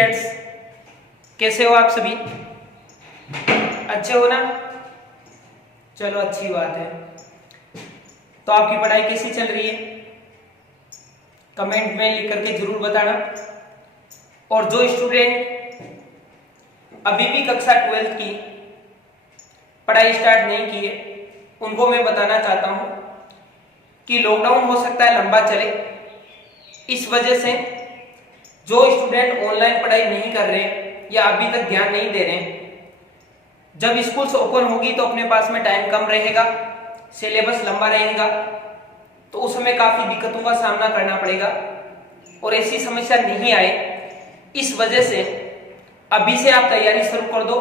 Students, कैसे हो आप सभी? अच्छे हो ना? चलो अच्छी बात है। तो आपकी पढ़ाई कैसी चल रही है? कमेंट में लिख करके जरूर बताना। और जो स्टूडेंट अभी भी कक्षा 12th की पढ़ाई स्टार्ट नहीं की है, उनको मैं बताना चाहता हूं कि लॉकडाउन हो सकता है लंबा चले। इस वजह से जो स्टूडेंट ऑनलाइन पढ़ाई नहीं कर रहे या अभी तक ध्यान नहीं दे रहे, जब स्कूल्स ओपन होगी तो अपने पास में टाइम कम रहेगा, सिलेबस लंबा रहेगा, तो उस समय काफी दिक्कतों का सामना करना पड़ेगा और ऐसी समस्या नहीं आए, इस वजह से अभी से आप तैयारी शुरू कर दो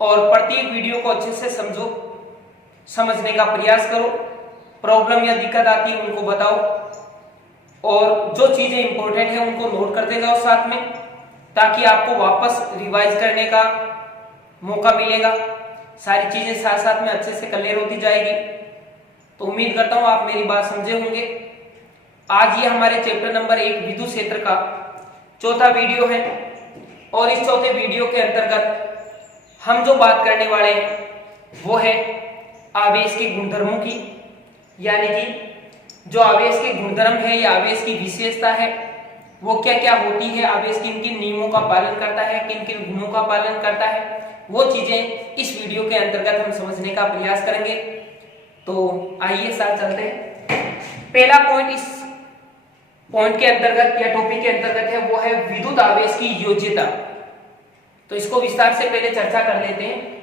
और प्रत्येक वीडियो को अच्छे से समझो, समझने का प्रयास करो। प्रॉब्लम या दिक्कत आती है उनको बताओ और जो चीजें इंपॉर्टेंट है उनको नोट करते जाओ साथ में, ताकि आपको वापस रिवाइज करने का मौका मिलेगा। सारी चीजें साथ साथ में अच्छे से क्लियर होती जाएगी। तो उम्मीद करता हूं आप मेरी बात समझे होंगे। आज ये हमारे चैप्टर नंबर 1 विद्युत क्षेत्र का चौथा वीडियो है और इस चौथे वीडियो के अंतर्गत हम जो बात करने वाले हैं वो है आवेश के गुणधर्मों की, यानी कि जो आवेश के गुणधर्म है या आवेश की विशेषता है वो क्या क्या होती है, आवेश किन किन नियमों का पालन करता है, किन किन गुणों का पालन करता है, वो चीजें इस वीडियो के अंतर्गत हम समझने का प्रयास करेंगे। तो आइए साथ चलते हैं। पहला पॉइंट इस पॉइंट के अंतर्गत या टॉपिक के अंतर्गत है वो है विद्युत आवेश की योज्यता। तो इसको विस्तार से पहले चर्चा कर लेते हैं।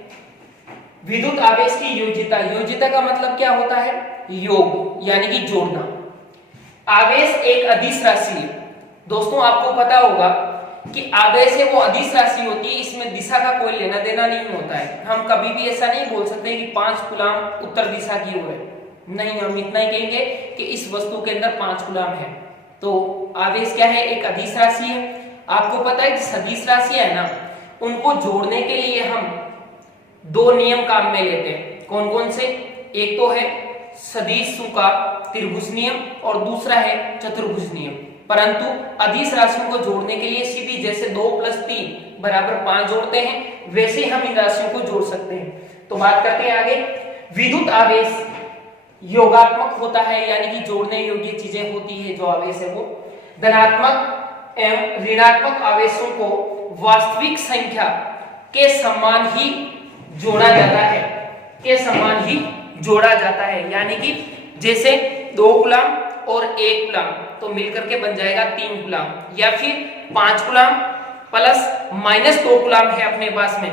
विद्युत आवेश की योज्यता, योज्यता का मतलब क्या होता है? योग, यानी कि जोड़ना। आवेश एक अदिश राशि है। दोस्तों आपको पता होगा कि आवेश है वो अदिश राशि होती है, इसमें दिशा का कोई लेना देना नहीं होता है। हम कभी भी ऐसा नहीं बोल सकते कि 5 कूलाम उत्तर दिशा की ओर है, नहीं, हम इतना ही कहेंगे कि इस वस्तु के अंदर 5 कूलाम है। तो आवेश क्या है? एक अदिश राशि है। आपको पता है कि सदिश राशि है ना, उनको जोड़ने के लिए हम 2 नियम काम में लेते हैं। कौन कौन से? एक तो है सदिशों का त्रिभुज नियम और दूसरा है चतुर्भुज नियम। परंतु अदिश राशियों को जोड़ने के लिए सीधी जैसे 2 + 3 = 5 जोड़ते हैं, वैसे हम इन राशियों को जोड़ सकते हैं। तो बात करते हैं आगे। विद्युत आवेश योगात्मक होता है, यानी कि जोड़ने योग्य चीजें होती है। जो आवेश है वो धनात्मक एवं ऋणात्मक आवेशों को वास्तविक संख्या के समान ही जोड़ा जाता है, के समान ही जोड़ा जाता है। यानी कि जैसे 2 कूलाम और 1 कूलाम तो मिलकर के बन जाएगा 3 कूलाम, या फिर 5 कूलाम प्लस माइनस 2 कूलाम है अपने पास में,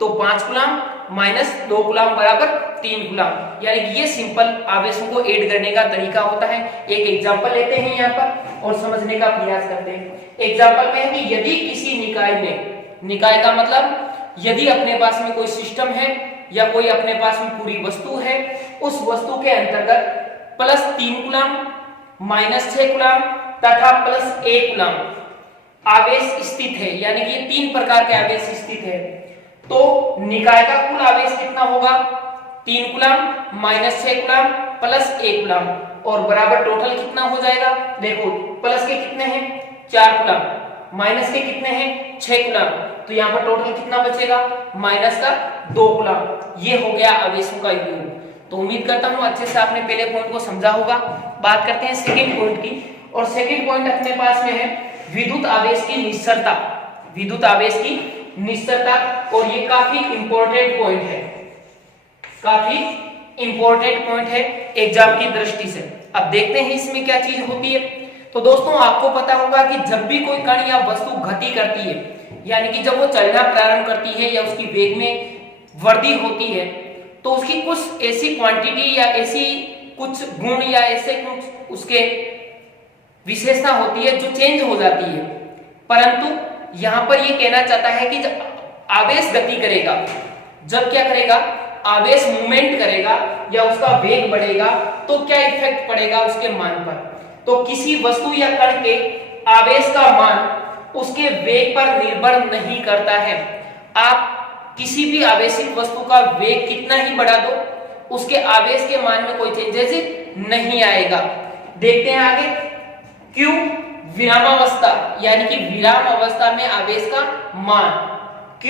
तो 5 कूलाम माइनस 2 कूलाम बराबर 3 कूलाम। यानी कि ये सिंपल आवेशों को ऐड करने का तरीका होता है। एक एग्जांपल लेते हैं यहाँ पर और समझने का प्रयास करते हैं। एग्जांपल में है कि यदि किसी निकाय में, निकाय का मतलब यदि अपने पास में कोई सिस्टम है या कोई अपने पास में पूरी वस्तु है, उस वस्तु के अंतर्गत +3 कूलाम, -6 कूलाम तथा +1 कूलाम आवेश स्थित है, यानी कि 3 प्रकार के आवेश स्थित है, तो निकाय का कुल आवेश कितना होगा? 3 कूलाम, -6 कूलाम, +1 कूलाम और बराबर टोटल कितना हो जाएगा? देखो, प्लस के कितने हैं? 4 कूलाम, माइनस के कितने हैं? 6 कूलाम, तो यहाँ पर टोटल कितना बचेगा? माइनस का 2 कूलाम। ये हो गया आवेशों का योग। तो उम्मीद करता हूं अच्छे से आपने पहले पॉइंट को समझा होगा। बात करते हैं सेकंड पॉइंट की, और सेकंड पॉइंट अपने पास में है विद्युत आवेश की निश्चलता। विद्युत आवेश की निश्चलता, और ये काफी इंपॉर्टेंट पॉइंट है, काफी इंपॉर्टेंट पॉइंट है एग्जाम की दृष्टि से। अब देखते हैं इसमें क्या चीज होती है। तो दोस्तों आपको पता होगा कि जब भी कोई कण या वस्तु गति करती है, यानी कि जब वो चलना प्रारंभ करती है या उसकी वेग में वृद्धि होती है, तो उसकी कुछ ऐसी क्वांटिटी या ऐसी कुछ गुण या ऐसे कुछ उसके विशेषता होती है जो चेंज हो जाती है। परंतु यहां पर ये कहना चाहता है कि जब आवेश गति करेगा, जब क्या करेगा? आवेश मूवमेंट करेगा या उसका वेग बढ़ेगा, तो क्या इफेक्ट पड़ेगा उसके मान पर? तो किसी वस्तु या कण के आवेश का मान उसके वेग पर निर्भर नहीं करता है। आप किसी भी आवेशित वस्तु का वेग कितना ही बढ़ा दो, उसके आवेश के मान में कोई चेंजेस नहीं आएगा। देखते हैं आगे। Q विरामावस्था यानी कि विराम अवस्था में आवेश का मान, Q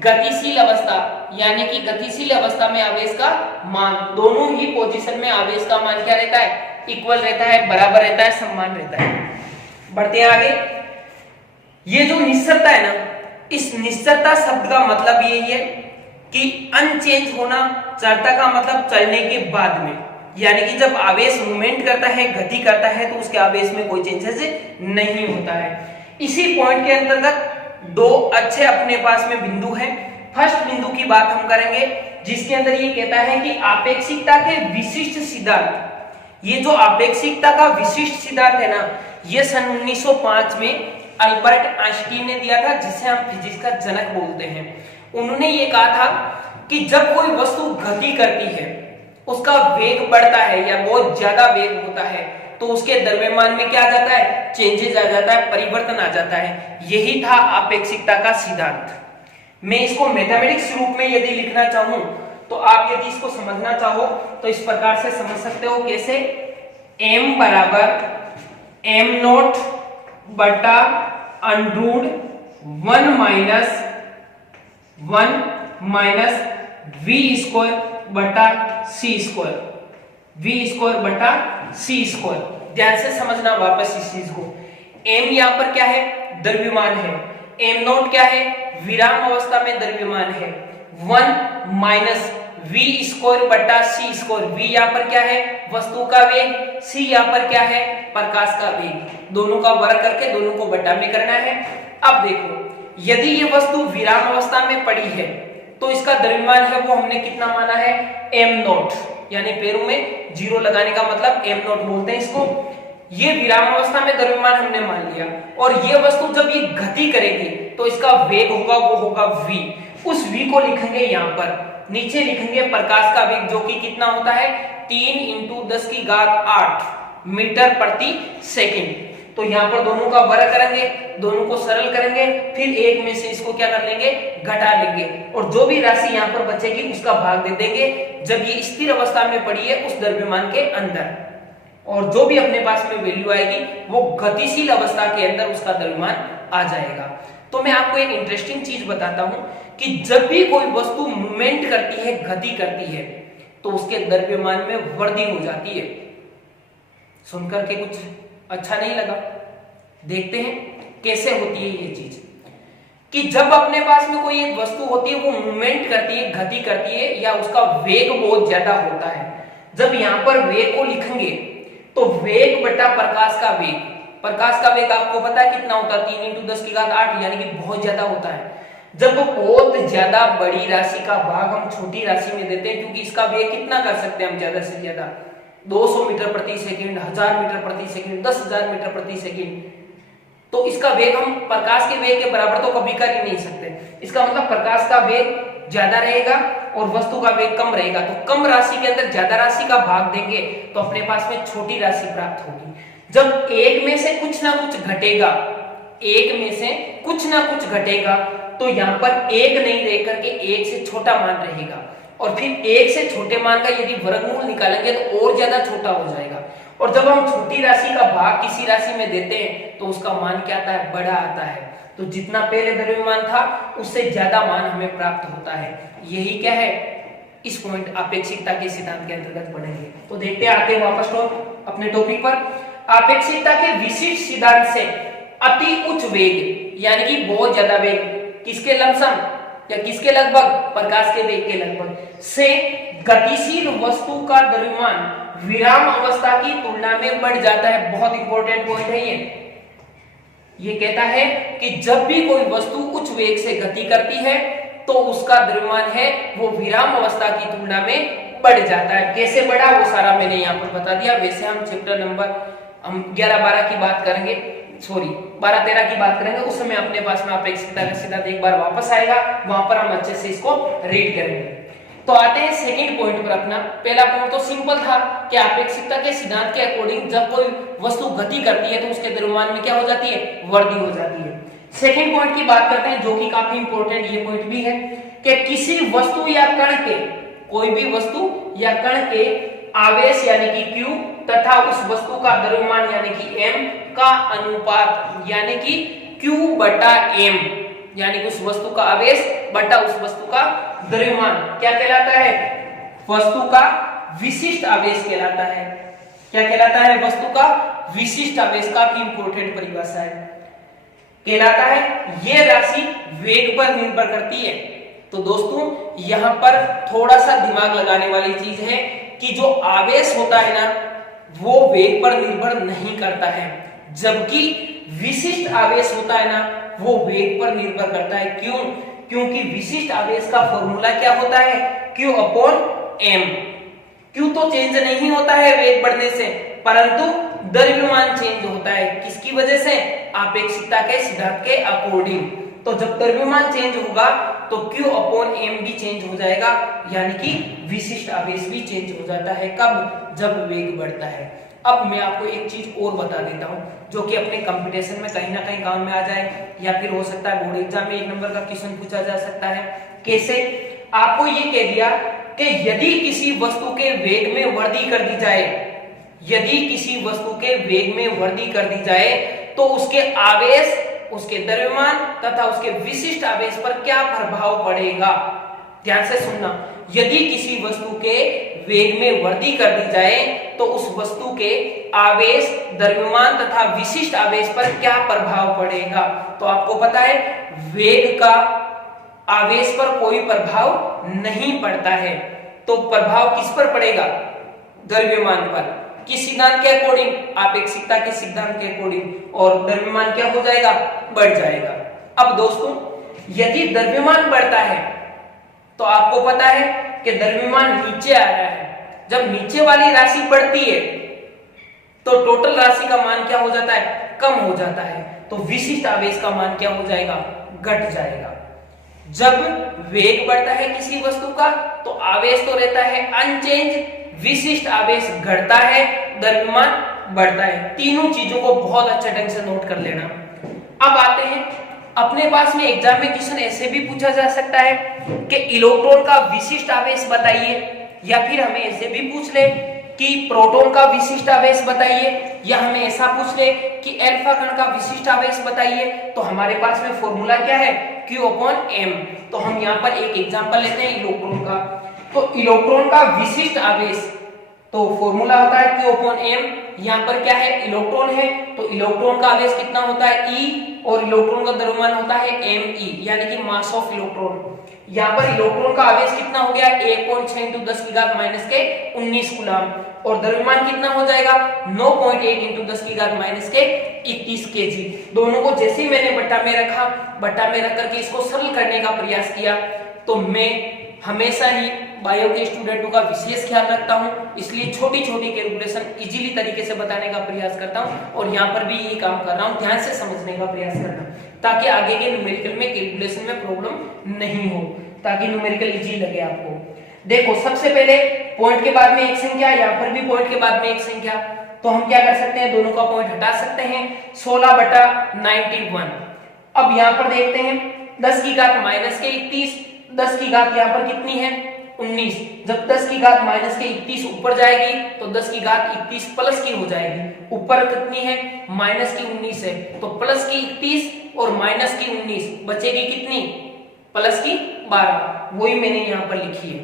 गतिशील अवस्था यानी कि गतिशील अवस्था में आवेश का मान, दोनों ही पोजीशन में आवेश का मान क्या रहता है? इक्वल रहता है, बराबर रहता है, समान रहता है। बढ़ते हैं आगे। ये जो निश्चलता है ना, इस निश्चलता शब्द का मतलब यही है कि अनचेंज होना, चलता का मतलब चलने के बाद में, यानी कि जब आवेश मूवमेंट करता है, गति करता है, तो उसके आवेश में कोई चेंजेस नहीं होता है। इसी पॉइंट के अंतर्गत दो अच्छे अपने पास में बिंदु हैं। फर्स्ट बिंदु की बात हम करेंगे जिसके अंदर ये कहता है कि आपेक्षिकता के विशिष्ट सिद्धांत, ये जो आपेक्षिकता का विशिष्ट सिद्धांत है ना, ये सन 1905 में अल्बर्ट आइंस्टीन ने दिया था, जिसे हम फिजिक्स का जनक बोलते हैं। उन्होंने ये कहा था कि जब कोई वस्तु गति करती है, उसका वेग बढ़ता है या बहुत ज्यादा वेग होता है, तो उसके द्रव्यमान में क्या आ जाता है? चेंजेस आ जाता है, परिवर्तन आ जाता है। यही था आपेक्षिकता का सिद्धांत। मैं इसको मैथमेटिक्स रूप में यदि लिखना चाहूं, तो आप यदि इसको समझना चाहो तो इस प्रकार से समझ सकते हो। कैसे? m बराबर m नॉट बटा अंडरूट 1 माइनस v स्क्वायर बटा c स्क्वायर, v स्क्वायर बटा c स्क्वायर। ध्यान से समझना वापस इस चीज को। m यहां पर क्या है? द्रव्यमान है। m नॉट क्या है? विराम अवस्था में द्रव्यमान है। 1 माइनस v स्क्वायर बटा c स्क्वायर। v यहां पर क्या है? वस्तु का वेग। c यहां पर क्या है? प्रकाश का वेग। दोनों का वर्ग करके दोनों को बटा में करना है। अब देखो, यदि ये वस्तु विराम अवस्था में पड़ी है, तो इसका द्रव्यमान है वो हमने कितना माना है? m नॉट, यानी पैरों में जीरो लगाने का मतलब m नॉट बोलते हैं इसको। ये विराम अवस्था में द्रव्यमान हमने मान लिया, और ये वस्तु जब ये गति करेगी तो इसका वेग होगा, वो होगा v। उस v को लिखेंगे यहां पर, नीचे लिखेंगे प्रकाश का वेग, जो कि कितना होता है? 3 × 10⁸ मीटर प्रति सेकंड। तो यहाँ पर दोनों का वर्ग करेंगे, दोनों को सरल करेंगे, फिर एक में से इसको क्या कर लेंगे? घटा लेंगे, और जो भी राशि यहाँ पर बचेगी उसका भाग दे देंगे जब ये स्थिर अवस्था में पड़ी है उस द्रव्यमान के अंदर, और जो भी अपने पास में वैल्यू आएगी वो गतिशील अवस्था के अंदर उसका द्रव्यमान आ जाएगा। तो मैं आपको एक इंटरेस्टिंग चीज बताता हूं कि जब भी कोई वस्तु मूवमेंट करती है, गति करती है, तो उसके द्रव्यमान में वृद्धि हो जाती है। सुनकर के कुछ अच्छा नहीं लगा? देखते हैं कैसे होती है ये चीज। कि जब अपने पास में कोई एक वस्तु होती है, वो मूवमेंट करती है, गति करती है, या उसका वेग बहुत ज्यादा होता है, जब यहां पर वेग को लिखेंगे तो वेग बटा प्रकाश का वेग, प्रकाश का वेग आपको पता है कितना होता है? 3 × 10⁸, यानी कि बहुत ज्यादा होता है। जब बहुत ज्यादा बड़ी राशि का भाग हम छोटी राशि में देते हैं, क्योंकि इसका वेग कितना कर सकते हैं हम? ज्यादा से ज्यादा 200 मीटर प्रति सेकंड, 1000 मीटर प्रति सेकंड, 10,000 मीटर प्रति सेकंड। तो इसका वेग हम प्रकाश के वेग के बराबर तो कभी कर ही नहीं सकते। इसका मतलब प्रकाश का वेग ज्यादा रहेगा और वस्तु का वेग कम रहेगा। तो कम राशि के अंदर ज्यादा राशि का भाग देंगे तो अपने पास में छोटी राशि प्राप्त होगी। जब एक में से कुछ ना कुछ घटेगा, एक में से कुछ ना कुछ घटेगा, तो यहाँ पर एक नहीं रह करके एक से छोटा मान रहेगा, और फिर एक से छोटे मान का यदि वर्गमूल निकालेंगे तो और ज्यादा छोटा हो जाएगा। और जब हम छोटी राशि का भाग किसी राशि में देते हैं तो उसका मान क्या आता है? बड़ा आता है। तो जितना पहले द्रव्यमान था उससे ज्यादा मान हमें प्राप्त होता है। यही क्या है? इस पॉइंट आपेक्षिकता के सिद्धांत के अंतर्गत पढ़ेंगे। तो देखते हैं, आते हैं वापस अपने टॉपिक पर। आपेक्षिकता के विशिष्ट सिद्धांत से अति उच्च वेग, यानी कि बहुत ज्यादा वेग, किसके लमसम या किसके लगभग? प्रकाश के वेग के लगभग, से गतिशील वस्तु का द्रव्यमान विराम अवस्था की तुलना में बढ़ जाता है। बहुत इंपॉर्टेंट पॉइंट है ये कहता है कि जब भी कोई वस्तु उच्च वेग से गति करती है तो उसका द्रव्यमान है वो विराम अवस्था की तुलना में बढ़ जाता है। कैसे बढ़ा वो सारा मैंने यहाँ पर बता दिया। वैसे हम चैप्टर नंबर 11-12 की बात करेंगे, सॉरी 12-13 की बात करेंगे, उस समय अपने पास में अपेक्षिकता का सिद्धांत एक बार वापस आएगा, वहां पर हम अच्छे से इसको रीड करेंगे। तो आते हैं सेकंड पॉइंट पर अपना। पहला पॉइंट तो सिंपल था कि अपेक्षिकता के सिद्धांत के अकॉर्डिंग जब कोई वस्तु गति करती है तो उसके द्रव्यमान में क्या हो जाती है? वृद्धि हो जाती है। सेकंड पॉइंट की बात करते हैं, जो कि काफी इंपॉर्टेंट ये पॉइंट भी है कि किसी वस्तु या कण के, कोई भी वस्तु या कण के आवेश यानी कि Q तथा उस वस्तु का द्रव्यमान यानी कि M का अनुपात यानी कि Q बटा M, यानी कि उस वस्तु का आवेश बटा उस वस्तु का द्रव्यमान क्या कहलाता है? वस्तु का विशिष्ट आवेश कहलाता है। क्या कहलाता है? वस्तु का विशिष्ट आवेश। काफी इंपॉर्टेंट परिभाषा है, कहलाता है। यह राशि वेग पर निर्भर करती है। तो दोस्तों यहां पर थोड़ा सा दिमाग लगाने वाली चीज है कि जो आवेश होता है ना वो वेग पर निर्भर नहीं करता है, जबकि विशिष्ट आवेश होता है ना वो वेग पर निर्भर करता है। क्यों? क्योंकि विशिष्ट आवेश का फॉर्मूला क्या होता है? Q upon M। Q तो चेंज नहीं होता है वेग बढ़ने से, परंतु द्रव्यमान चेंज होता है। किसकी वजह से? आपेक्षिकता के सिद्धांत के अकॉर्डिंग। तो जब द्रव्यमान चेंज होगा तो Q अपॉन M भी चेंज हो जाएगा, यानी कि विशिष्ट आवेश भी चेंज हो जाता है। कब? जब वेग बढ़ता है। अब मैं आपको एक चीज और बता देता हूं जो कि अपने कंपटीशन में कहीं ना कहीं काम में आ जाए, या फिर हो सकता है बोर्ड एग्जाम में 1 नंबर का क्वेश्चन पूछा जा सकता है। कैसे? आपको ये कह दिया कि यदि किसी वस्तु के वेग में वृद्धि कर दी जाए, यदि किसी वस्तु के वेग में वृद्धि कर दी जाए तो उसके आवेश, उसके द्रव्यमान तथा उसके विशिष्ट आवेश पर क्या प्रभाव पड़ेगा? ध्यान से सुनना। यदि किसी वस्तु के वेग में वृद्धि कर दी जाए तो उस वस्तु के आवेश, द्रव्यमान तथा विशिष्ट आवेश पर क्या प्रभाव पड़ेगा? तो आपको पता है वेग का आवेश पर कोई प्रभाव नहीं पड़ता है, तो प्रभाव किस पर पड़ेगा? द्रव्यमान पर। किस सिद्धांत के अकॉर्डिंग? आपेक्षिकता के सिद्धांत के अकॉर्डिंग। और द्रव्यमान क्या हो जाएगा? बढ़ जाएगा। अब दोस्तों यदि द्रव्यमान बढ़ता है तो आपको पता है कि द्रव्यमान नीचे आ रहा है। जब नीचे वाली राशि बढ़ती है तो टोटल राशि का मान क्या हो जाता है? कम हो जाता है। तो विशिष्ट आवेश का मान क्या हो जाएगा? घट जाएगा। जब वेग बढ़ता है किसी वस्तु का तो आवेश तो रहता है अनचेंज, विशिष्ट आवेश घटता है, द्रव्यमान बढ़ता है। तीनों चीजों को बहुत अच्छे ढंग से नोट कर लेना। अब आते हैं, अपने पास में एग्जाम में क्वेश्चन ऐसे भी पूछा जा सकता है कि इलेक्ट्रॉन का विशिष्ट आवेश बताइए, या फिर हमें ऐसे भी पूछ ले कि प्रोटॉन का विशिष्ट आवेश बताइए, या हमें ऐसा पूछ ले कि अल्फा कण का विशिष्ट आवेश बताइए। तो हमारे पास में फॉर्मूला क्या है? Q upon M। तो हम यहाँ पर एक एग्जांपल लेते हैं इलेक्ट्रॉन का। तो इलेक्ट्रॉन का विशिष्ट आवेश, तो फॉर्मूला होता है Q अपॉन M। यहाँ पर क्या है? इलेक्ट्रॉन है, तो इलेक्ट्रॉन का आवेश कितना होता है? E, और इलेक्ट्रॉन का द्रव्यमान होता है Me, यानी कि मास ऑफ इलेक्ट्रॉन। यहाँ पर इलेक्ट्रॉन का आवेश कितना हो गया? 1.6 × 10⁻⁻19 कूलम, और द्रव्यमान कितना हो जाएगा? 9.8 × 10⁻⁻21 kg। दोनों को जैसे ही मैंने बट्टा में रखा, बट्टा में रख करके इसको सरल करने का प्रयास किया, तो मैं हमेशा ही बायो के स्टूडेंटों का विशेष ख्याल रखता हूं, इसलिए छोटी छोटी कैलकुलेशन इजीली तरीके से बताने का प्रयास करता हूं, और यहाँ पर भी यही काम कर रहा हूं। ध्यान से समझने का प्रयास करना, ताकि आगे के न्यूमेरिकल में, कैलकुलेशन में प्रॉब्लम नहीं हो, ताकि न्यूमेरिकल इजी लगे आपको। देखो सबसे पहले पॉइंट के बाद में एक संख्या, यहाँ पर भी पॉइंट के बाद में एक संख्या, तो हम क्या कर सकते हैं? दोनों का पॉइंट हटा सकते हैं। 16/91। अब यहाँ पर देखते हैं 10 की घात माइनस के 31, 10 की घात यहाँ पर कितनी है? 19। जब 10 की घात माइनस के 31 ऊपर जाएगी तो 10 की घात 31 प्लस की हो जाएगी। ऊपर कितनी है? माइनस की 19 है, तो प्लस की 31 और माइनस की 19 बचेगी कितनी? प्लस की 12। वही मैंने यहाँ पर लिखी है।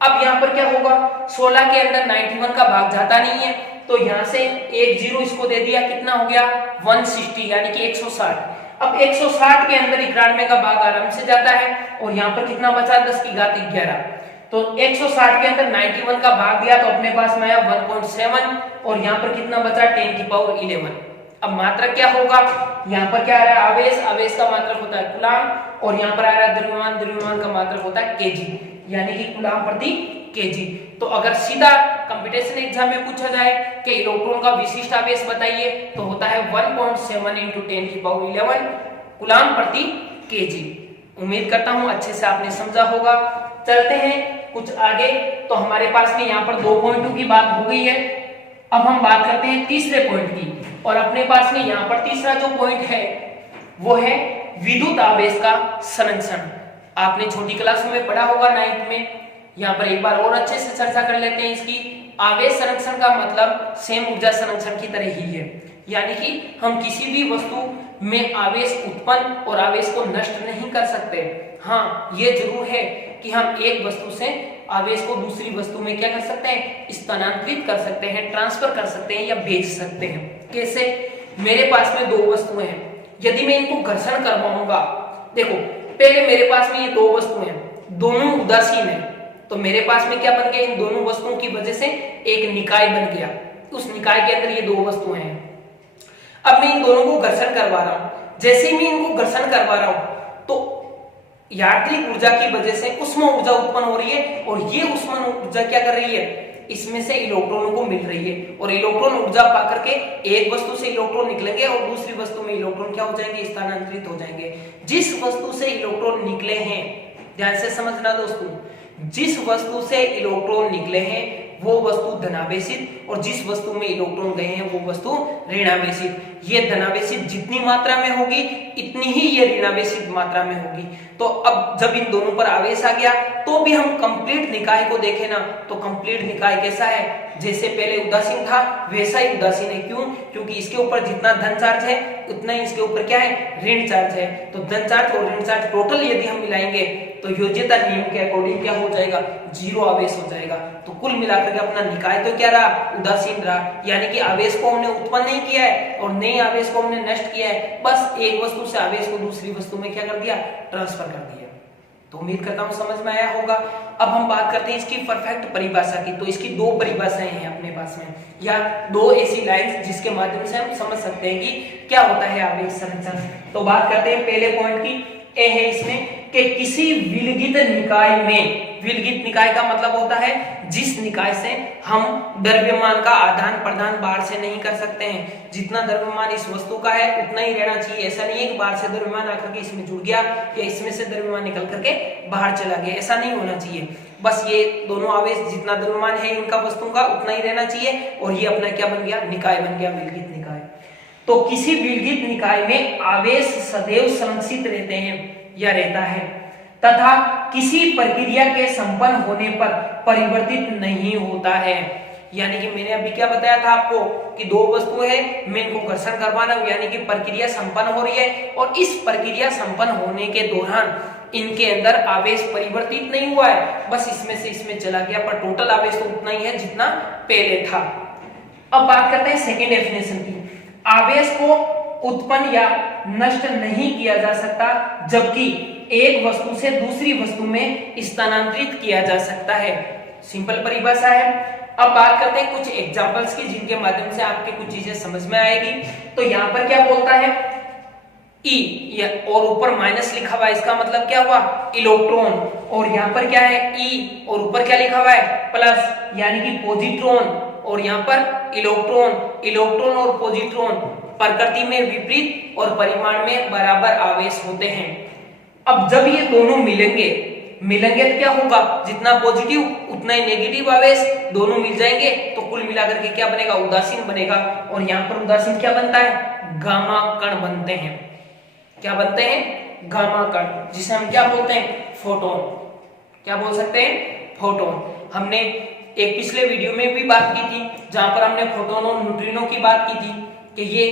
अब यहाँ पर क्या होगा? 16 के अंदर 91 का भाग जाता नहीं है, तो यहाँ से एक जीरो इसको दे दिया, कितना हो गया? 160, यानी कि 160। अब 160 के अंदर 91 का भाग आराम से जाता है, और यहाँ पर कितना बचा? 10 की घात 11। तो 160 के अंदर 91 का भाग दिया तो अपने पास में आया 1.7, और यहाँ पर कितना बचा? 10⁻11। अब मात्रक क्या होगा? यहाँ पर क्या आ रहा है? आवेश, आवेश का मात्रक होता है कूलम, और यहाँ पर आ रहा है द्रव्यमान, द्रव्यमान का मात्रक होता है केजी, यानी कि कूलम प्रति केजी। तो अगर सीधा कंपटीशन एग्जाम में पूछा जाए कि इलेक्ट्रॉन का विशिष्ट आवेश बताइए, तो होता है 1.7 × 10⁻11 कूलम प्रति केजी। उम्मीद करता हूं अच्छे से आपने समझा होगा। चलते हैं कुछ आगे। तो हमारे पास में यहाँ पर 2 पॉइंटों की बात हो गई है। अब हम बात करते हैं तीसरे पॉइंट की, और अपने पास में यहाँ पर तीसरा जो पॉइंट है वो है विद्युत आवेश का संरक्षण। आपने छोटी क्लासों में पढ़ा होगा 9th में, यहाँ पर एक बार और अच्छे से चर्चा कर लेते हैं इसकी। आवेश संरक्षण का मतलब सेम ऊर्जा संरक्षण की तरह ही है, यानी कि हम किसी भी वस्तु में आवेश उत्पन्न और आवेश को नष्ट नहीं कर सकते। हाँ, ये जरूर है कि हम एक वस्तु से आवेश को दूसरी वस्तु में क्या कर सकते हैं, स्थानांतरित कर सकते हैं, ट्रांसफर कर सकते हैं या भेज सकते हैं। कैसे? मेरे पास में दो वस्तुएं हैं, यदि मैं इनको घर्षण करवाऊंगा, देखो पहले मेरे पास में ये दो वस्तुएं हैं, दोनों उदासीन है, तो मेरे पास में क्या बन गया, इन दोनों वस्तुओं की वजह से एक निकाय बन गया। उस निकाय के अंदर ये दो वस्तुएं हैं। अब मैं इन दोनों को घर्षण करवा रहा हूं, जैसे ही मैं इनको घर्षण करवा रहा हूं तो यांत्रिक ऊर्जा की वजह से उष्मा ऊर्जा उत्पन्न हो रही है, और ये उष्मा ऊर्जा क्या कर रही है, इसमें से इलेक्ट्रॉनों को मिल रही है, और इलेक्ट्रॉन ऊर्जा पाकर के एक वस्तु से इलेक्ट्रॉन निकलेंगे और दूसरी वस्तु में इलेक्ट्रॉन क्या हो जाएंगे, स्थानांतरित हो जाएंगे। जिस वस्तु से इलेक्ट्रॉन निकले हैं, ध्यान से समझना दोस्तों, जिस वस्तु से इलेक्ट्रॉन निकले हैं वो वस्तु धनावेशित, और जिस वस्तु में इलेक्ट्रॉन गए हैं वो वस्तु ऋणावेशित। ये धनावेशित जितनी मात्रा में होगी इतनी ही ये ऋणावेशित मात्रा में होगी। तो अब जब इन दोनों पर आवेश आ गया तो भी हम कंप्लीट निकाय को देखें ना, तो कंप्लीट निकाय कैसा है, जैसे पहले उदासीन था वैसा ही उदासीन है। क्यों? क्योंकि इसके ऊपर जितना धन चार्ज है उतना ही इसके ऊपर क्या है, ऋण चार्ज है। तो धन चार्ज और ऋण चार्ज टोटल यदि हम मिलाएंगे तो योज्यता नियम के अकॉर्डिंग क्या हो जाएगा, जीरो आवेश हो जाएगा। तो कुल मिलाकर के अपना निकाय तो क्या रहा, उदासीन रहा, यानी कि आवेश को हमने उत्पन्न नहीं किया है और नए आवेश को हमने नष्ट किया है, बस एक वस्तु से आवेश को दूसरी वस्तु में क्या कर दिया, ट्रांसफर कर दिया। तो उम्मीद करता हूं समझ में आया होगा। अब हम बात करते हैं इसकी परफेक्ट परिभाषा की। तो इसकी दो परिभाषाएं हैं अपने पास में, या दो ऐसी लाइंस जिसके माध्यम से हम समझ सकते हैं कि क्या होता है आवेश संरक्षण। तो बात करते हैं पहले पॉइंट की, ए है इसमें कि किसी विलगित निकाय में, विलगित निकाय का मतलब होता है जिस निकाय से हम द्रव्यमान का आदान प्रदान बाहर से नहीं कर सकते हैं। जितना द्रव्यमान इस वस्तु का है उतना ही रहना चाहिए। ऐसा नहीं है कि बाहर से द्रव्यमान आकर के इसमें जुड़ गया या इसमें से द्रव्यमान निकल करके बाहर चला गया, ऐसा नहीं होना चाहिए। बस ये दोनों आवेश जितना द्रव्यमान है इनका वस्तु का उतना ही रहना चाहिए, और ये अपना क्या बन गया, निकाय बन गया, विलगित निकाय। तो किसी विलगित निकाय में आवेश सदैव संरक्षित रहते हैं या रहता है, तथा किसी प्रक्रिया के संपन्न होने पर परिवर्तित नहीं होता है। यानी कि मैंने अभी क्या बताया था आपको कि दो वस्तु है, मैं इनको घर्षण करवाना हूं, यानी कि प्रक्रिया संपन्न हो रही है, और इस प्रक्रिया संपन्न होने के दौरान इनके अंदर आवेश परिवर्तित नहीं हुआ है, बस इसमें से इसमें चला गया, पर टोटल आवेश तो उतना ही है जितना पहले था। अब बात करते हैं सेकेंड डेफिनेशन की। आवेश को उत्पन्न या नष्ट नहीं किया जा सकता, जबकि एक वस्तु से दूसरी वस्तु में स्थानांतरित किया जा सकता है। सिंपल परिभाषा है। अब बात करते हैं कुछ एग्जांपल्स की, जिनके माध्यम से आपके कुछ चीजें समझ में आएगी। तो यहाँ पर क्या बोलता है, ई, और ऊपर माइनस लिखा हुआ है, इसका मतलब क्या हुआ, इलेक्ट्रॉन, और यहाँ पर क्या है, ई, और ऊपर क्या लिखा हुआ है, प्लस, यानी कि पॉजिट्रॉन, और यहाँ पर इलेक्ट्रॉन। इलेक्ट्रॉन और पॉजिट्रॉन प्रकृति में विपरीत और परिमाण में बराबर आवेश होते हैं। अब जब ये दोनों मिलेंगे तो क्या होगा, जितना पॉजिटिव उतना ही नेगेटिव आवेश दोनों मिल जाएंगे, तो कुल मिलाकर के क्या बनेगा, उदासीन बनेगा। और यहाँ पर उदासीन क्या बनता है, गामा कण बनते हैं। क्या बनते हैं, गामा कण, जिसे हम क्या बोलते हैं, फोटोन। क्या बोल सकते हैं, फोटोन। हमने एक पिछले वीडियो में भी बात की थी, जहां पर हमने फोटोन और न्यूट्रिनो की बात की थी कि ये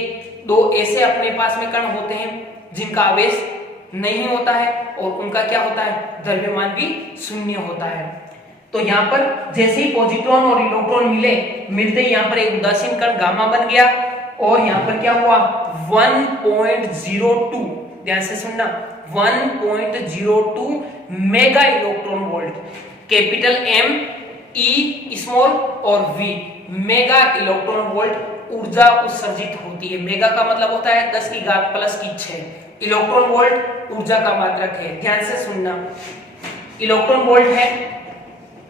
दो ऐसे अपने पास में कण होते हैं जिनका आवेश नहीं होता है और उनका क्या होता है, द्रव्यमान भी शून्य होता है। तो यहाँ पर जैसे ही पॉजिट्रॉन और इलेक्ट्रॉन मिलते ही यहाँ पर एक उदासीन कण गामा बन गया, और यहाँ पर क्या हुआ, 1.02, ध्यान से सुनना, 1.02 mega electron volt, capital M, E small और वी, मेगा इलेक्ट्रॉन वोल्ट ऊर्जा उत्सर्जित होती है। मेगा का मतलब होता है 10 की घात प्लस की 6, इलेक्ट्रॉन वोल्ट ऊर्जा का मात्रक है। ध्यान से सुनना, इलेक्ट्रॉन वोल्ट है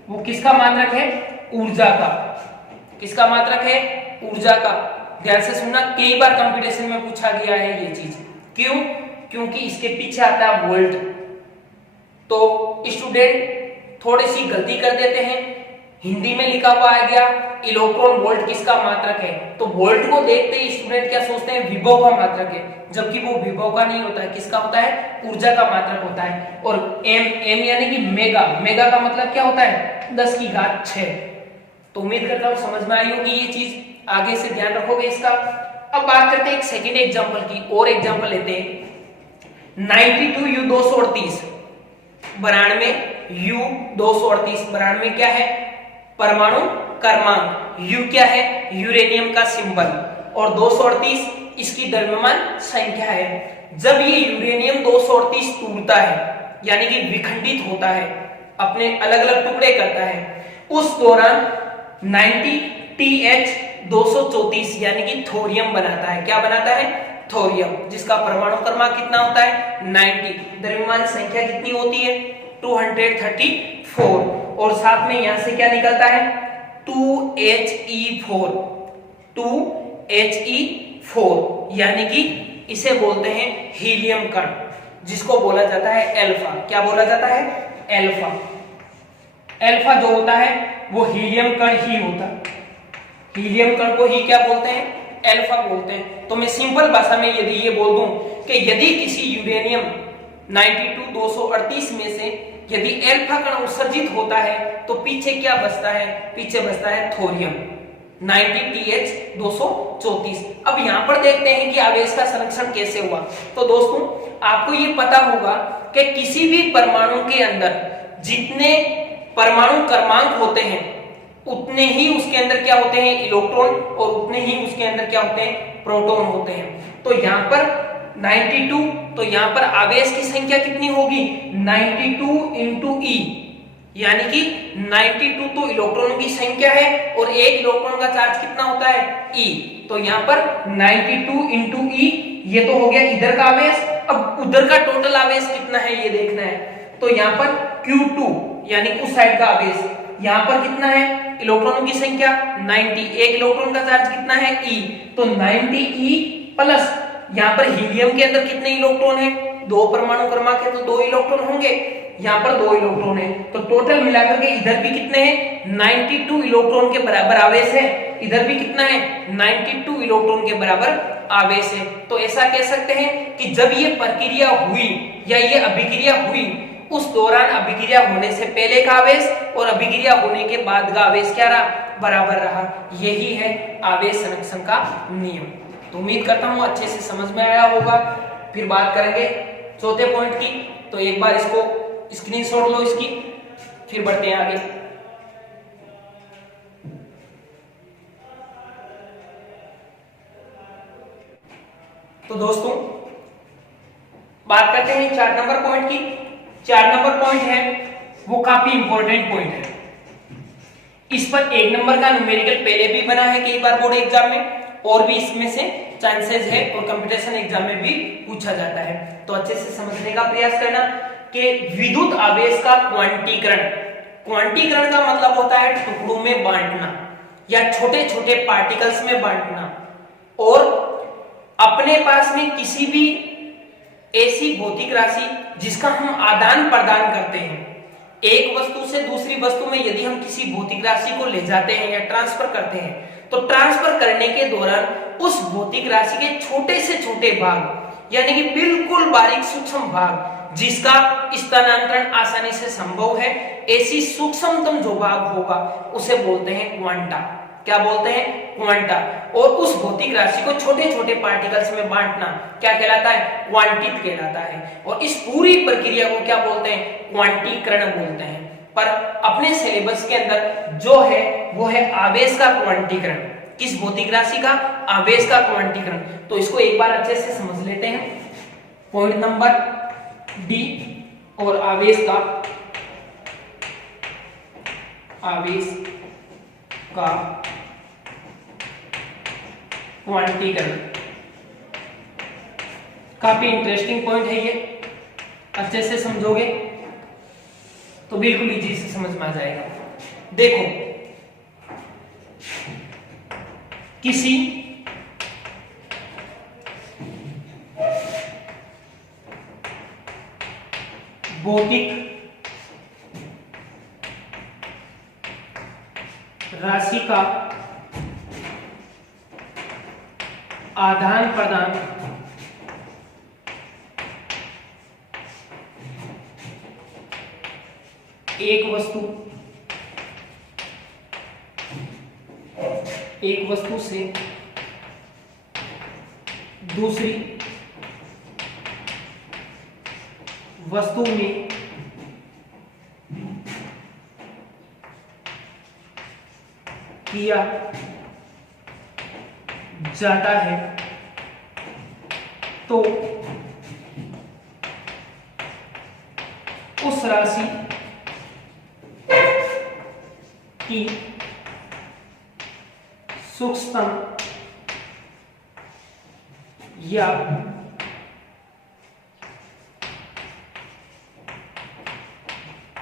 वो किसका मात्रक है, ऊर्जा का। किसका मात्रक है, ऊर्जा का। ध्यान से सुनना, कई बार कंपटीशन में पूछा गया है ये चीज। क्यों? क्योंकि इसके पीछे आता है वोल्ट। तो स्टूडेंट थोड़ी सी गलती कर देते हैं, हिंदी में लिखा हुआ आ गया इलेक्ट्रॉन वोल्ट किसका मात्रक है, तो वोल्ट को देखते ही स्टूडेंट क्या सोचते हैं, विभव का मात्रक है, जबकि वो विभव का नहीं होता है। किसका होता है, ऊर्जा का मात्रक होता है। और एम यानी कि मेगा, मेगा का मतलब क्या होता है, 10 की घात 6। तो उम्मीद करता हूं समझ में आई होगी ये चीज, आगे से ध्यान रखोगे इसका। अब बात करते हैं एक सेकंड एग्जांपल की, और एग्जांपल लेते हैं 92 U 238 92 U 238 92 क्या है, परमाणु क्रमांक, U क्या है, यूरेनियम का सिंबल, और 238 इसकी द्रव्यमान संख्या है। जब ये यूरेनियम 238 टूटता है यानी कि विखंडित होता है, अपने अलग अलग टुकड़े करता है, उस दौरान 90Th 234 यानी कि थोरियम बनाता है। क्या बनाता है, थोरियम, जिसका परमाणु क्रमांक कितना होता है 90, द्रव्यमान संख्या कितनी होती है 234, और साथ में यहां से क्या निकलता है 2He4 2He4 यानी कि इसे बोलते हैं हीलियम कण, जिसको बोला जाता है एल्फा। क्या बोला जाता है, एल्फा। एल्फा जो होता है वो हीलियम कण ही होता है, हीलियम कण को ही क्या बोलते हैं, एल्फा बोलते हैं। तो मैं सिंपल भाषा में यदि ये बोल दूं कि यदि किसी यूरेनियम 92 238 में से यदि एल्फा कण उत्सर्जित होता है तो पीछे क्या बचता है, पीछे बचता है थोरियम 90Th 234। अब यहां पर देखते हैं कि आवेश का संरक्षण कैसे हुआ। तो दोस्तों आपको ये पता होगा कि किसी भी परमाणु के अंदर जितने परमाणु क्रमांक होते हैं उतने ही उसके अंदर क्या होते हैं, इलेक्ट्रॉन, और उतने ही उसके अंदर क्या होते हैं, प्रोटॉन होते हैं। तो यहां पर 92, तो यहां पर आवेश की संख्या कितनी होगी 92 इंटू ई, यानी कि 92 तो इलेक्ट्रॉनों की संख्या है और एक इलेक्ट्रॉन का चार्ज कितना होता है ई, तो यहां पर 92 इंटू ई, ये तो हो गया इधर का आवेश। अब उधर का टोटल आवेश कितना है ये देखना है, तो यहां पर Q2 यानी उस साइड का आवेश, यहां पर कितना है इलेक्ट्रॉनों की संख्या 90, एक इलेक्ट्रॉन का चार्ज कितना है E, तो 90E प्लस यहां पर हीलियम के अंदर कितने इलेक्ट्रॉन है, दो परमाणु क्रमांक है तो दो इलेक्ट्रॉन होंगे, यहां पर दो इलेक्ट्रॉन है, तो टोटल मिलाकर के इधर भी कितने हैं 92 इलेक्ट्रॉन के बराबर आवेश है, इधर भी कितना है 92 इलेक्ट्रॉन के बराबर आवेश है। तो ऐसा कह सकते हैं कि जब ये प्रक्रिया हुई या ये अभिक्रिया हुई, उस दौरान अभिक्रिया होने से पहले का आवेश और अभिक्रिया होने के बाद का आवेश क्या रहा, बराबर रहा। यही है आवेश संरक्षण का नियम। तो उम्मीद करता हूं अच्छे से समझ में आया होगा। फिर बात करेंगे चौथे पॉइंट की, तो एक बार इसको स्क्रीनशॉट लो इसकी, फिर बढ़ते हैं आगे। तो दोस्तों बात करते हैं 4 नंबर पॉइंट की। 4 नंबर पॉइंट है वो काफी इंपॉर्टेंट पॉइंट है। इस पर 1 नंबर का न्यूमेरिकल पहले भी बना है कई बार बोर्ड एग्जाम में, और भी इसमें से चांसेस है और कंपटीशन एग्जाम में भी पूछा जाता है। तो अच्छे से समझने का प्रयास करना कि विद्युत आवेश का क्वांटीकरण, क्वांटीकरण का मतलब होता है टुकड़ों में बांटना या छोटे छोटे पार्टिकल्स में बांटना, और अपने पास में किसी भी ऐसी भौतिक राशि जिसका हम आदान प्रदान करते हैं, एक वस्तु से दूसरी वस्तु में यदि हम किसी भौतिक राशि को ले जाते हैं या ट्रांसफर करते हैं, तो ट्रांसफर करने के दौरान उस भौतिक राशि के छोटे से छोटे भाग यानी कि बिल्कुल बारीक सूक्ष्म भाग जिसका स्थानांतरण आसानी से संभव है, ऐसी सूक्ष्मतम जो भाग होगा उसे बोलते हैं क्वांटा। क्या बोलते हैं, क्वांटा। और उस भौतिक राशि को छोटे छोटे पार्टिकल्स में बांटना क्या कहलाता है, क्वांटित कहलाता है। और इस पूरी प्रक्रिया को क्या बोलते हैं, क्वांटीकरण बोलते हैं। पर अपने सिलेबस के अंदर जो है वो है आवेश का क्वांटीकरण। किस भौतिक राशि का, आवेश का क्वांटीकरण। तो इसको एक बार अच्छे से समझ लेते हैं। पॉइंट नंबर डी, और आवेश का क्वांटीकरण काफी इंटरेस्टिंग पॉइंट है ये, अच्छे से समझोगे तो बिल्कुल इजी से समझ में आ जाएगा। देखो, किसी भौतिक राशि का आदान प्रदान एक वस्तु एक वस्तु से दूसरी वस्तु में किया जाता है तो उस राशि की सूक्ष्मतम या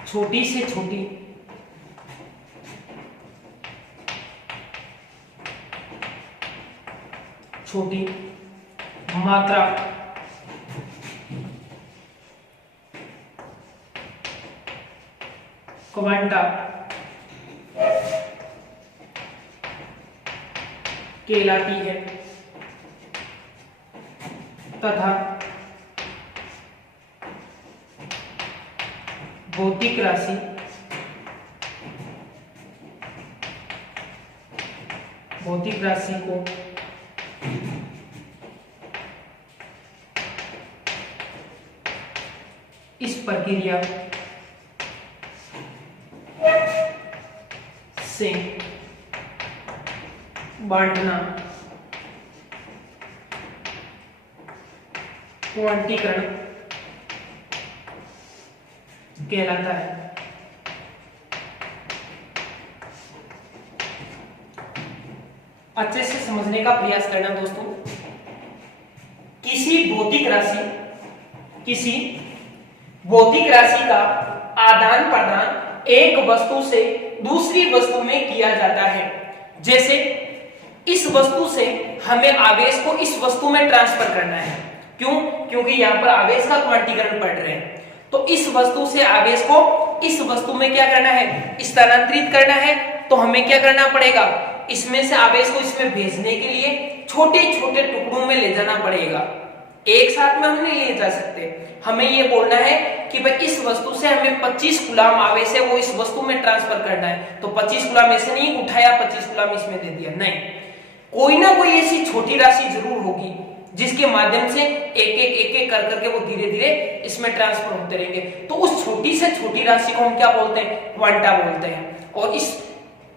छोटी से छोटी मात्रा क्वांटा कहलाती है तथा भौतिक राशि को इस प्रक्रिया से बांटना क्वांटीकरण कहलाता है। अच्छे से समझने का प्रयास करना दोस्तों। किसी भौतिक राशि का आदान प्रदान एक वस्तु से दूसरी वस्तु में किया जाता है। जैसे इस वस्तु से हमें आवेश को इस वस्तु में ट्रांसफर करना है। क्यों? क्योंकि यहाँ पर आवेश का क्वांटीकरण पढ़ रहे हैं। तो इस वस्तु से आवेश को इस वस्तु में क्या करना है? स्थानांतरित करना है। तो हमें क्या करना पड़ेगा? इसमें से आवेश को इसमें भेजने के लिए छोटे छोटे टुकड़ों में ले जाना पड़ेगा। एक साथ में हम नहीं ले जा सकते। हमें ये बोलना है कि भाई इस वस्तु से हमें 25 कूलम आवेश है वो इस वस्तु में ट्रांसफर करना है। तो 25 कूलम ऐसे नहीं उठाया 25 कूलम इसमें दे दिया, नहीं। कोई ना कोई ऐसी छोटी राशि जरूर होगी जिसके माध्यम से एक एक कर करके वो धीरे धीरे इसमें ट्रांसफर होते रहेंगे। तो उस छोटी से छोटी राशि को हम क्या बोलते हैं? क्वांटा बोलते हैं। और इस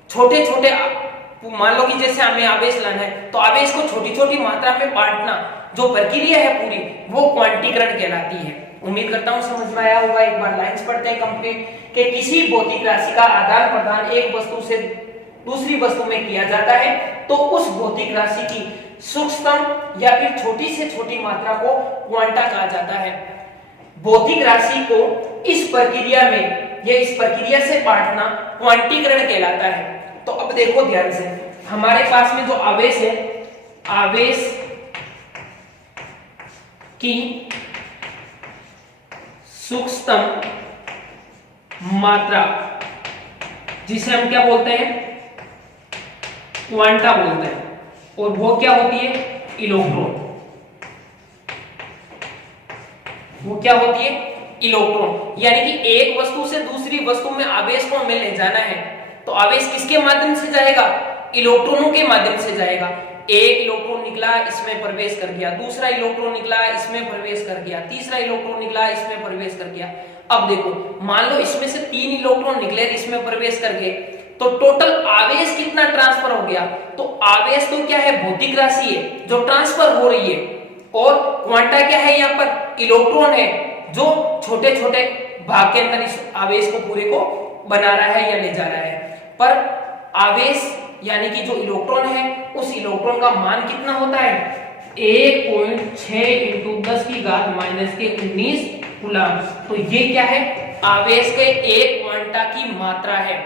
छोटे छोटे, मान लो कि जैसे हमें आवेश लाना है तो आवेश को छोटी छोटी मात्रा में बांटना जो प्रक्रिया है पूरी, वो क्वांटीकरण कहलाती है। उम्मीद करता हूं समझ में आया होगा। एक बार लाइंस पढ़ते हैं कंप्लीट कि किसी भौतिक राशि का आदान प्रदान एक वस्तु से दूसरी वस्तु में किया जाता है तो उस भौतिक राशि की सूक्ष्मतम या फिर छोटी से छोटी मात्रा को क्वांटा कहा जाता है। भौतिक राशि को इस प्रक्रिया में या इस प्रक्रिया से बांटना क्वांटीकरण कहलाता है। तो अब देखो ध्यान से, हमारे पास में जो आवेश है, आवेश की सूक्ष्मतम मात्रा जिसे हम क्या बोलते हैं? क्वांटा बोलते हैं। और वो क्या होती है? इलेक्ट्रॉन। वो क्या होती है? इलेक्ट्रॉन। यानी कि एक वस्तु से दूसरी वस्तु में आवेश को हमें ले जाना है तो आवेश किसके माध्यम से जाएगा? इलेक्ट्रॉनों के माध्यम से जाएगा। एक इलेक्ट्रॉन निकला इसमें प्रवेश कर गया, दूसरा इलेक्ट्रॉन निकला इसमें प्रवेश कर गया, तीसरा इलेक्ट्रॉन निकला इसमें प्रवेश कर गया। अब देखो, मान लो इसमें से 3 इलेक्ट्रॉन निकले इसमें प्रवेश कर गए तो टोटल आवेश कितना ट्रांसफर हो गया? तो आवेश तो क्या है? भौतिक राशि है जो ट्रांसफर हो रही है। और क्वांटा क्या है? यहाँ पर इलेक्ट्रॉन है जो छोटे छोटे भाग के अंदर इस आवेश को पूरे को बना रहा है या ले जा रहा है। पर आवेश यानी कि जो इलेक्ट्रॉन है उस इलेक्ट्रॉन का मान कितना होता है? 1.6 × 10⁻⁻19 कूलम। तो ये क्या है? आवेश के एक क्वांटा की मात्रा है।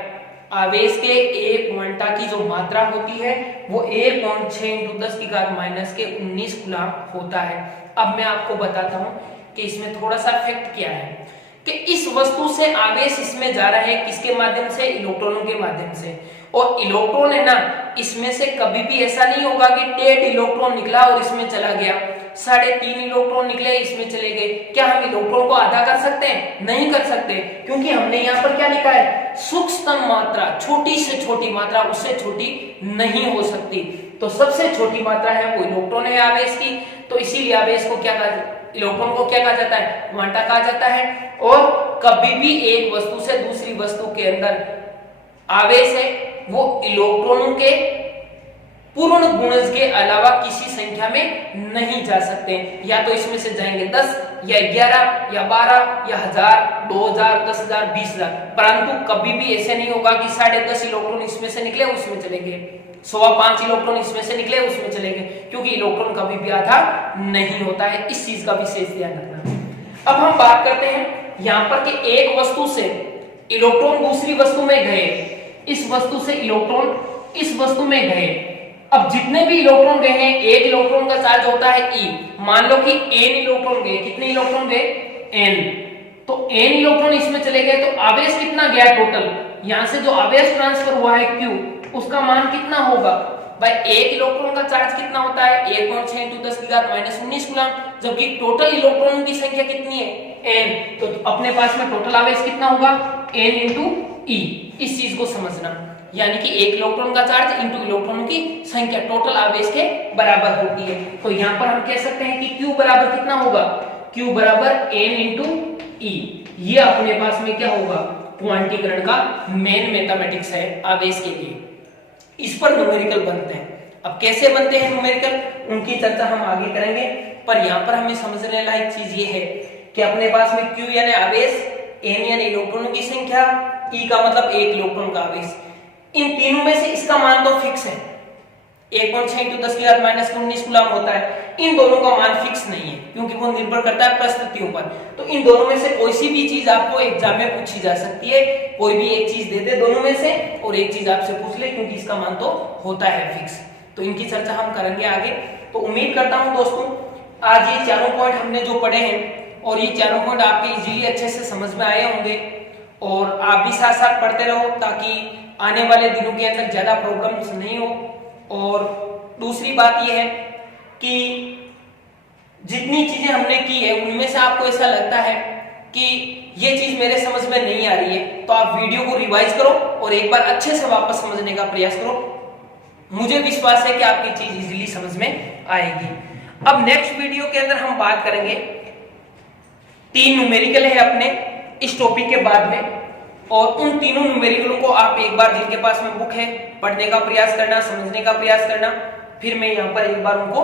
आवेश के एक क्वांटा की जो मात्रा होती है वो 1.6 × 10⁻⁻19 कूलम होता है। अब मैं आपको बताता हूं कि इसमें थोड़ा सा फैक्ट क्या है कि इस वस्तु से आवेश इसमें जा रहा है किसके माध्यम से? इलेक्ट्रॉनों के माध्यम से। और इलेक्ट्रॉन है ना, इसमें से कभी भी ऐसा नहीं होगा कि डेड इलेक्ट्रॉन निकला और इसमें चला गया। 3.5 इलेक्ट्रॉन निकले, इसमें चले गए। क्या हम इलेक्ट्रॉन को आधा कर सकते हैं? नहीं कर सकते, क्योंकि हमने यहाँ पर क्या लिखा है, सूक्ष्मतम मात्रा, छोटी से छोटी मात्रा उससे छोटी नहीं हो सकती। तो सबसे छोटी मात्रा है वो इलेक्ट्रॉन है आवेश की। तो इसीलिए आवेश को क्या कहा, इलेक्ट्रॉन को क्या कहा जाता है, क्वांटा कहा जाता है। और कभी भी एक वस्तु से दूसरी वस्तु के अंदर आवेश है वो इलेक्ट्रॉनों के पूर्ण गुणज के अलावा किसी संख्या में नहीं जा सकते। या तो इसमें से जाएंगे 10 या 11 या 12 या 1000, 2000, 10,000, 20,000, परंतु कभी भी ऐसे नहीं होगा कि 10.5 इलेक्ट्रॉन इसमें से निकले उसमें चले गए, 5.25 इलेक्ट्रॉन इसमें से निकले उसमें चले गए, क्योंकि इलेक्ट्रॉन कभी भी आधा नहीं होता है। इस चीज का विशेष ध्यान रखना। अब हम बात करते हैं यहां पर कि एक वस्तु से इलेक्ट्रॉन दूसरी वस्तु में गए, इस वस्तु से इलेक्ट्रॉन इस वस्तु में गए। अब जितने भी इलेक्ट्रॉन गए हैं, एक इलेक्ट्रॉन का चार्ज होता है E। मान लो कि n इलेक्ट्रॉन गए, कितने इलेक्ट्रॉन गए, n। तो n इलेक्ट्रॉन इसमें चले गए, तो आवेश कितना गया टोटल, यहां से जो आवेश ट्रांसफर हुआ है Q, उसका मान कितना होगा भाई। एक इलेक्ट्रॉन का चार्ज कितना होता है, 1.6 × 10⁻⁻19 कूलम, जबकि टोटल इलेक्ट्रॉनों की संख्या कितनी है, n। तो अपने पास में टोटल आवेश कितना होगा, n × E। इस चीज को समझना, यानी कि एक इलेक्ट्रॉन का चार्ज इंटू इलेक्ट्रॉनों की संख्या टोटल आवेश के बराबर होती है। तो यहाँ पर हम कह सकते हैं कि Q बराबर कितना होगा, Q बराबर n × E। ये अपने पास में क्या होगा, क्वांटीकरण का मेन मैथमेटिक्स है आवेश के लिए। इस पर न्यूमेरिकल बनते हैं। अब कैसे बनते हैं न्यूमेरिकल, उनकी चर्चा हम आगे करेंगे, पर यहाँ पर हमें समझने लायक चीज ये है कि अपने पास में Q यानी आवेश, n यानी इलेक्ट्रॉनों की संख्या, E का मतलब एक इलेक्ट्रॉन का आवेश। इन तीनों में से इसका मान तो फिक्स है, 1.6 × 10⁻⁻19 कूलम होता है। इन दोनों का मान फिक्स नहीं है, क्योंकि वो निर्भर करता है परिस्थितियों पर। तो इन दोनों में से कोई सी भी चीज आपको एग्जाम में पूछी जा सकती है, कोई भी एक चीज दे दे दोनों में से, और एक चीज आपसे पूछ ले, क्योंकि इसका मान तो होता है फिक्स। तो इनकी चर्चा हम करेंगे आगे। तो उम्मीद करता हूं दोस्तों आज ये चारों पॉइंट हमने जो पढ़े हैं, और ये चारों पॉइंट आपके इजीली अच्छे से समझ में आए होंगे, और आप भी साथ साथ पढ़ते रहो ताकि आने वाले दिनों के अंदर ज्यादा प्रॉब्लम्स नहीं हो। और दूसरी बात यह है कि जितनी चीजें हमने की है उनमें से आपको ऐसा लगता है कि ये चीज मेरे समझ में नहीं आ रही है, तो आप वीडियो को रिवाइज करो और एक बार अच्छे से वापस समझने का प्रयास करो। मुझे विश्वास है कि आपकी चीज इजीली समझ में आएगी। अब नेक्स्ट वीडियो के अंदर हम बात करेंगे, 3 न्यूमेरिकल है अपने इस टॉपिक के बाद में, और उन तीनों न्यूमेरिकलों को आप एक बार जिनके पास में बुक है पढ़ने का प्रयास करना, समझने का प्रयास करना। फिर मैं यहाँ पर एक बार उनको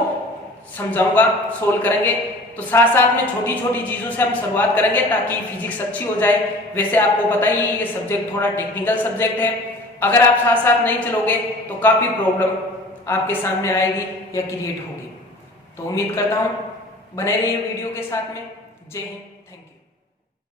समझाऊंगा, सोल्व करेंगे। तो साथ साथ में छोटी छोटी चीजों से हम शुरुआत करेंगे ताकि फिजिक्स अच्छी हो जाए। वैसे आपको पता ही ये सब्जेक्ट थोड़ा टेक्निकल सब्जेक्ट है, अगर आप साथ साथ नहीं चलोगे तो काफी प्रॉब्लम आपके सामने आएगी या क्रिएट होगी। तो उम्मीद करता हूं बने रहिए वीडियो के साथ में। जय हिंद।